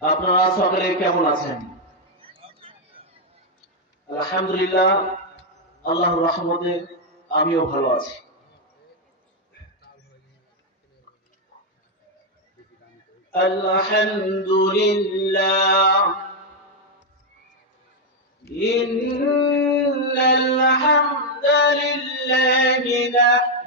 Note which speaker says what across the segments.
Speaker 1: আপনারা সকলে কেমন আছেন আলহামদুলিল্লাহ আল্লাহর রহমতে আমিও ভালো আছি الحمد لله إن الحمد لله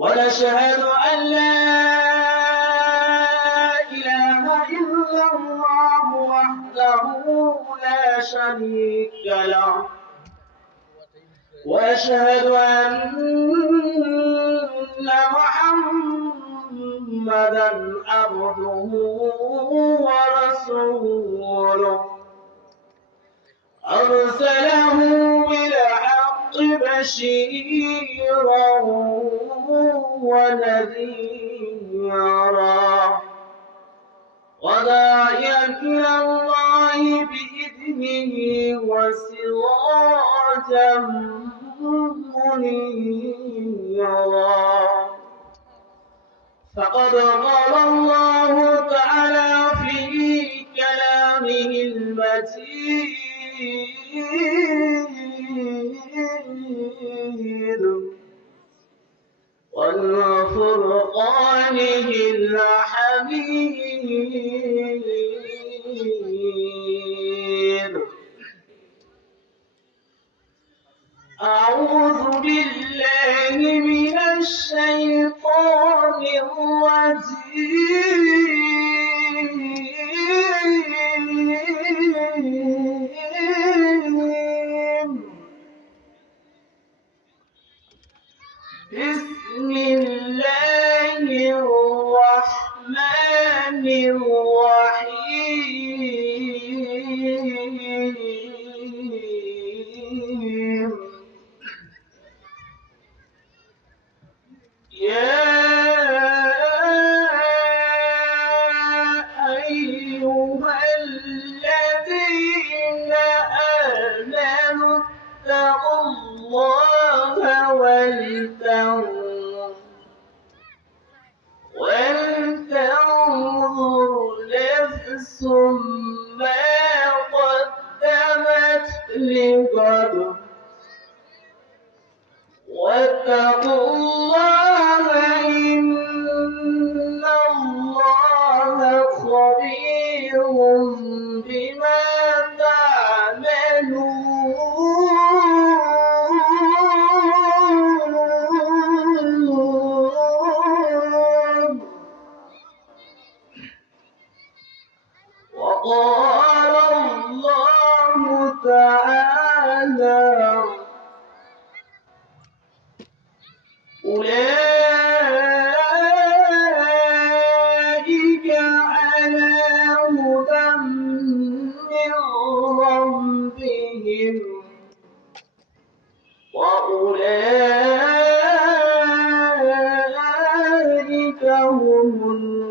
Speaker 1: ونشهد أن لا إله إلا الله وحده لا شريك له. وأشهد أن محمدا عبده ورسوله. أرسله بالحق بشيرا ونذيرا وداعيا إلى الله بإذنه وسراجا منيرا فقد قال الله تعالى في كلامه المجيد والفرقانه الحميد أعوذ بالله من الشيطان الرجيم. English. وقال الله تعالى. أولئك على هدى من ربهم. وأولئك هم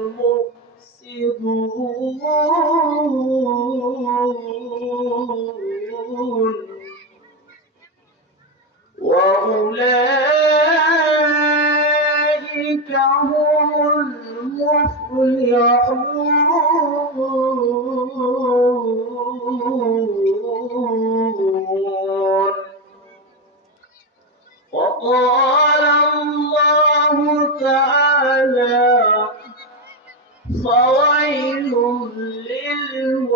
Speaker 1: وأولئك هم المفلحون. وقال الله تعالى فويل للمصلين.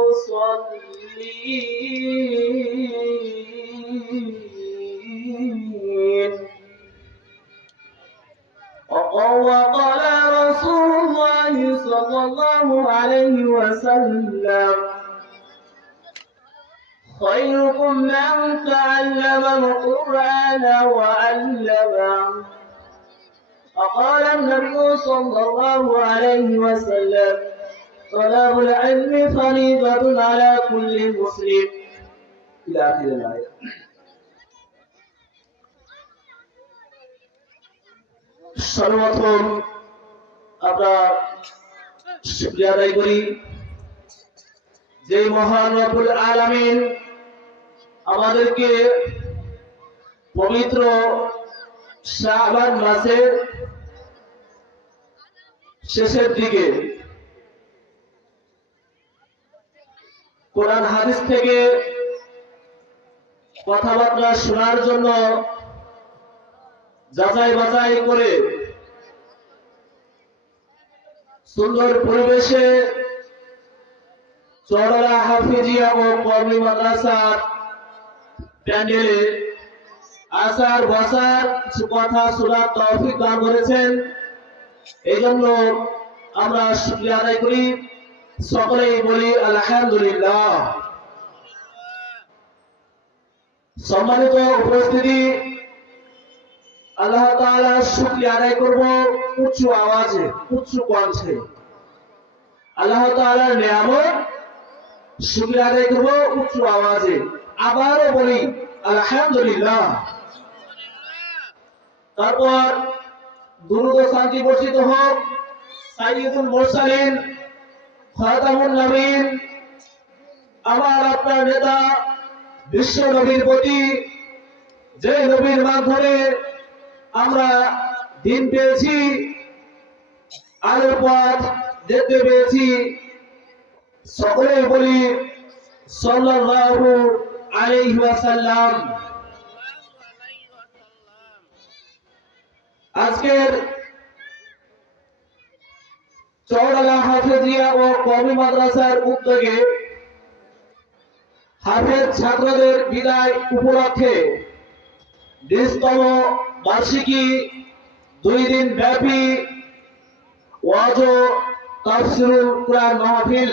Speaker 1: وقال رسول الله صلى الله عليه وسلم خيركم من تعلم القرآن وعلمه. النبي صلى الله عليه وسلم طلب العلم فريضة على كل مسلم إلى آخر الآية সর্বপ্রথম আমরা শুক্রিয়া আদায় করি যে মহান রব্বুল আলামিন আমাদেরকে পবিত্র শাহবান মাসের শেষের দিকে কোরআন হাদিস থেকে কথাবার্তা শোনার জন্য যাচাই বাছাই করে সুন্দর পরিবেশে চড়া হাফিজিয়া ও কর্মী মাদ্রাসার প্যান্ডেলে আসার বসার কথা শোনার তৌফিক দান করেছেন। এই জন্য আমরা শুক্রিয়া আদায় করি। সকলেই বলি, আলহামদুলিল্লাহ। সম্মানিত উপস্থিতি, আল্লাহ তাআলা শুক্রিয়া আদায় করব উচ্চ আওয়াজে উচ্চ কণ্ঠে। আল্লাহ তাআলার নিয়ামত, শুক্রিয়া আদায় করব উচ্চ আওয়াজে। আবারও বলি, আলহামদুলিল্লাহ। তারপর দুরুদ ও শান্তি বর্ষিত হোক। সাইয়্যিদুল মুরসালিন, খাতামুন নবীন আমার আপনার নেতা, বিশ্ব নবীর প্রতি যে নবীর মাধ্যমে আমরা দিন পেয়েছি আলোর পথ দেখতে পেয়েছি সকলে বলি সাল্লাল্লাহু আলাইহি ওয়াসাল্লাম। আজকের চৌড়ালা হাফেজিয়া ও কমি মাদ্রাসার উদ্যোগে হাফেজ ছাত্রদের বিদায় উপলক্ষে বিশতম বার্ষিকী দুই দিন ব্যাপী ওয়াজ তাফসিরুল কুরআন মাহফিল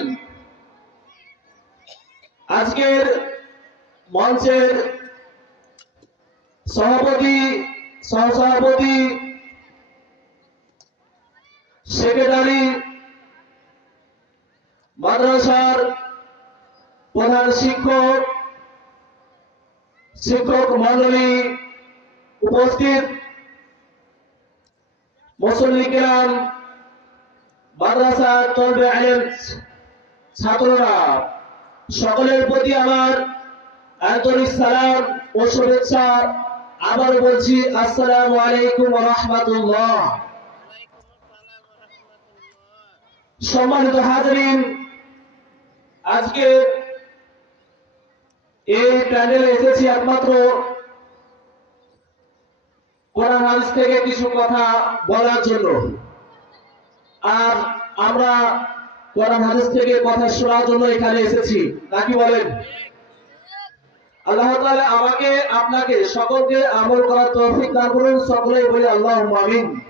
Speaker 1: আজকের মঞ্চের সভাপতি সহসভাপতি সেক্রেটারি, মাদ্রাসার প্রধান শিক্ষক শিক্ষক মন্ডলী উপস্থিত। মুসল্লি কেরাম মাদ্রাসা তলবে আলেম ছাত্ররা, সকলের প্রতি আমার আন্তরিক সালাম ও শুভেচ্ছা। আবার বলছি, আসসালামু আলাইকুম রাহমাতুল্লাহ। সম্মানিত হাজরিন, আজকে এই প্যানেলে এসেছি একমাত্র কোরআন হাদিস থেকে কিছু কথা বলার জন্য। আর আমরা কোরআন হাদিস থেকে কথা শোনার জন্য এখানে এসেছি। নাকি বলেন? আল্লাহ তাআলা আমাকে, আপনাকে সকলকে আমল করার তৌফিক দান করুন, সকলেই বলি আল্লাহ আমিন।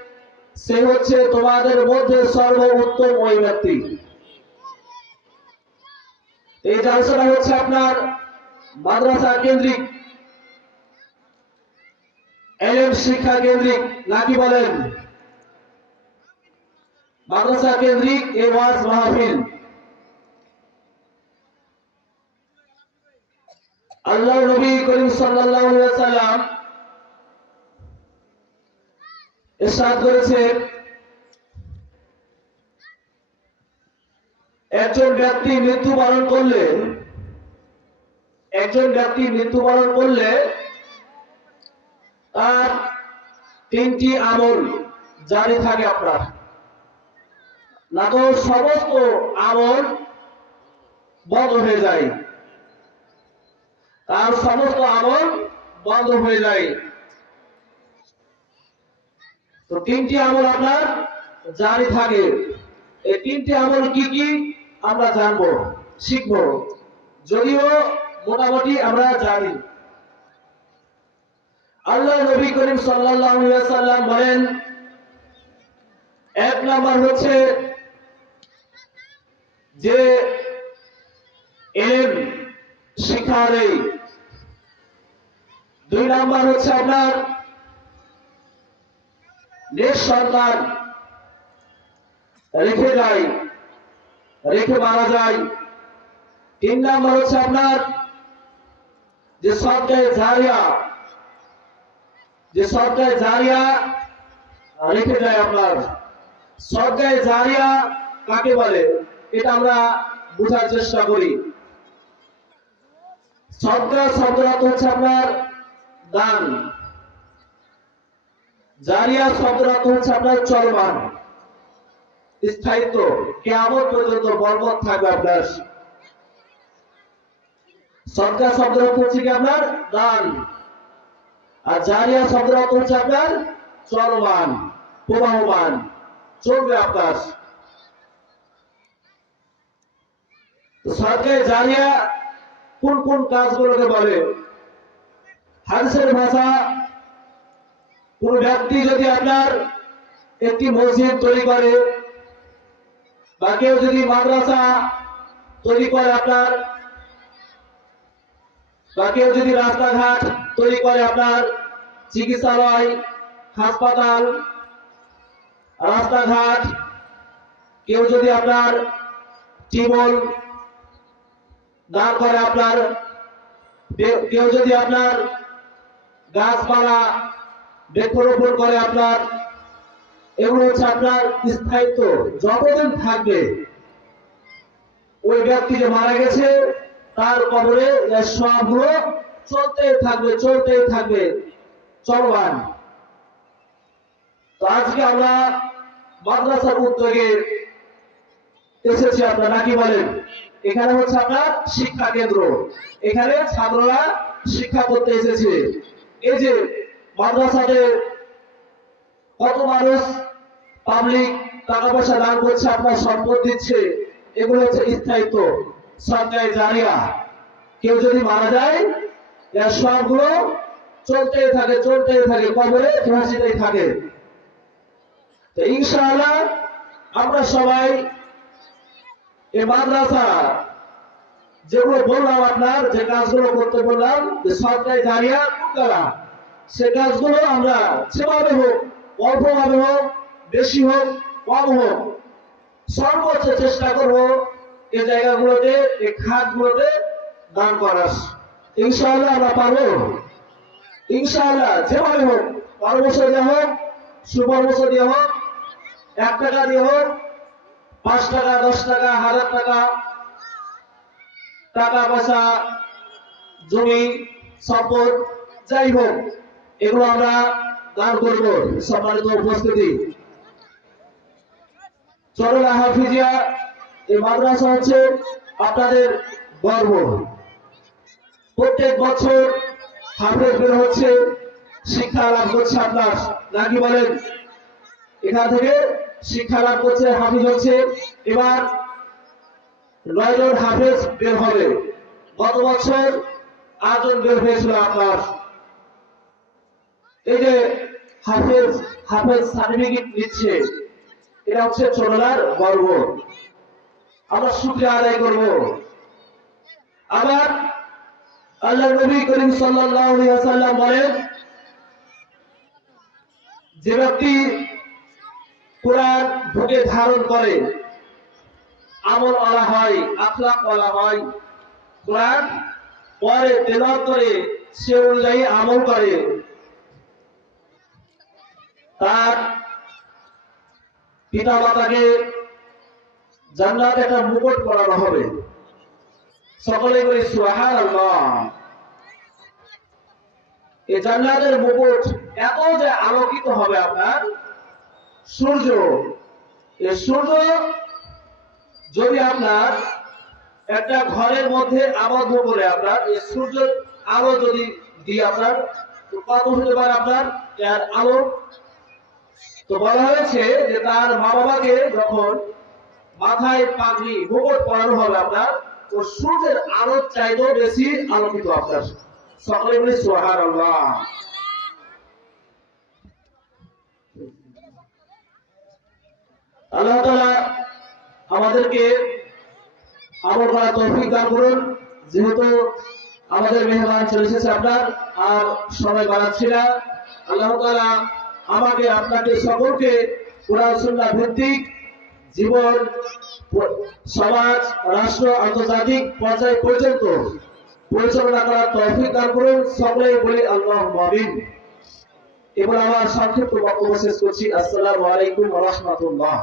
Speaker 1: সে হচ্ছে তোমাদের মধ্যে সর্বোত্তম ওই ব্যক্তি। এই জালসাটা হচ্ছে আপনার মাদ্রাসা কেন্দ্রিক, এলএম শিক্ষা কেন্দ্রিক নাকি বলেন? মাদ্রাসা কেন্দ্রিক এই ওয়াজ মাহফিল। আল্লাহ নবী করিম আলাইহি সাল্লাম একজন ব্যক্তি মৃত্যুবরণ করলে, একজন ব্যক্তি মৃত্যুবরণ করলে তার তিনটি আমল জারি থাকে আপনার। না তো সমস্ত আমল বন্ধ হয়ে যায়। তার সমস্ত আমল বন্ধ হয়ে যায়। তো তিনটি আমল আপনার জারি থাকে। এই তিনটি আমল কি কি? আমরা জানব, শিখব। যদিও মোটামুটি আমরা জানি। আল্লাহ নবী করিম সাল্লাম বলেন, এক নাম্বার হচ্ছে যে এম শিক্ষা নেই। দুই নাম্বার হচ্ছে আপনার দেশ সন্তান রেখে যায় রেখে মারা যায়। তিন নাম্বার হচ্ছে আপনার যে সবটাই জারিয়া, যে সবটাই জারিয়া রেখে যায় আপনার। সবটাই জারিয়া কাকে বলে? এটা আমরা বোঝার চেষ্টা করি। শব্দের অর্থ হচ্ছে আপনার দান। জারিয়া অর্থ হচ্ছে আপনার চলমান। স্থায়িত্ব কেমন পর্যন্ত বরবত থাকবে আপনার। শব্দের অর্থ হচ্ছে কি আপনার? দান আর জারিয়া অর্থ হচ্ছে আপনার? চলমান, প্রবাহমান, চলবে আপনার। সরকারি জারিয়া কোন কোন কাজগুলোকে বলে? হাদিসের ভাষা কোন ব্যক্তি যদি আপনার একটি মসজিদ তৈরি করে বা কেউ যদি মাদ্রাসা তৈরি করে আপনার, বা কেউ যদি রাস্তাঘাট তৈরি করে আপনার, চিকিৎসালয়, হাসপাতাল, রাস্তাঘাট, কেউ যদি আপনার টিবল দাঁড় করে আপনার, কেউ যদি আপনার গাছপালা বৃক্ষরোপণ করে আপনার এগুলো হচ্ছে আপনার স্থায়িত্ব যতদিন থাকবে, ওই ব্যক্তি যে মারা গেছে, তার কবরে সবগুলো চলতেই থাকবে চলতে থাকবে চলবান তো আজকে আমরা মাদ্রাসার উদ্যোগে এসেছি আপনার, নাকি বলেন? এখানে হচ্ছে আপনার শিক্ষা কেন্দ্র, এখানে ছাত্ররা শিক্ষা করতে এসেছে। এই যে মাদ্রাসাতে কত মানুষ পাবলিক টাকা পয়সা দান করছে, আপনার সম্পদ দিচ্ছে, এগুলো হচ্ছে স্থায়িত্ব। সরকারি জারিয়া। কেউ যদি মারা যায়, এর সবগুলো চলতেই থাকে চলতেই থাকে, কবরে ফাঁসিতেই থাকে। ইনশাআল্লাহ আমরা সবাই এই মাদ্রাসা, যেগুলো বললাম আপনার, যে কাজগুলো করতে বললাম, যে সরকারি জারিয়া কোনটা সে কাজগুলো আমরা সেভাবে হোক, অল্পভাবে হোক, বেশি হোক, কম হোক, সর্বোচ্চ চেষ্টা করব এই জায়গাগুলোতে এই খাতগুলোতে দান করার। ইনশাআল্লাহ আমরা পারব। ইনশাআল্লাহ যেভাবে হোক, পরামর্শ দিয়ে হোক, সুপরামর্শ দিয়ে হোক, এক টাকা দিয়ে হোক, পাঁচ টাকা, দশ টাকা, হাজার টাকা টাকা পয়সা, জমি, সম্পদ, যাই হোক এগুলো আমরা দান করব, সম্মানিত উপস্থিতি। হাফিজিয়া এই মাদ্রাসা হচ্ছে আপনাদের গর্ব। প্রত্যেক বছর হাফেজ বের হচ্ছে, শিক্ষা লাভ করছে আপনার নাকি বলেন? এখান থেকে শিক্ষা লাভ করছে, হাফিজ হচ্ছে, এবার নয়জন হাফেজ বের হবে। গত বছর আটজন বের হয়েছিল আপনার। এই যে হাফেজ হাফেজ সার্টিফিকেট নিচ্ছে, এটা হচ্ছে গর্ব। আমরা শুক্রিয়া আদায় করব। আবার আল্লাহ নবী করিম বলেন, যে ব্যক্তি কোরআন ধারণ করে আমল বলা হয় আখলাক বলা হয়, কোরআন পরে তেলাওয়াত করে, সে অনুযায়ী আমল করে তার পিতা মাতাকে জান্নাত একটা মুকুট পরানো হবে। সকলে বলি সুহান এই জান্নাতের মুকুট এত যে আলোকিত হবে আপনার। সূর্য এই সূর্য যদি আপনার একটা ঘরের মধ্যে আবদ্ধ করে আপনার এই সূর্যের আলো যদি দিয়ে আপনার কত হতে পারে আপনার? এর আলো তো বলা হয়েছে যে তার মা বাবাকে যখন মাথায় পাগড়ি মুকুট পরানো হবে আপনার, তো সূর্যের চাইতেও বেশি আলোকিত আপনার। সকলে বলি সোহার আল্লাহ তাআলা আমাদেরকে আমল করা তৌফিক দান করুন। যেহেতু আমাদের মেহমান চলে এসেছে আপনার, আর সময় বাড়াচ্ছি না। আল্লাহ তাআলা আমাকে আপনাকে সকলকে কোরআন ভিত্তিক জীবন, সমাজ, রাষ্ট্র, আন্তর্জাতিক পর্যায় পর্যন্ত পরিচালনা করার তৌফিক দান করুন। সকলেই বলি আল্লাহ মাবিন এবার আমার সংক্ষিপ্ত বক্তব্য শেষ করছি। আসসালামু আলাইকুম রাহমাতুল্লাহ।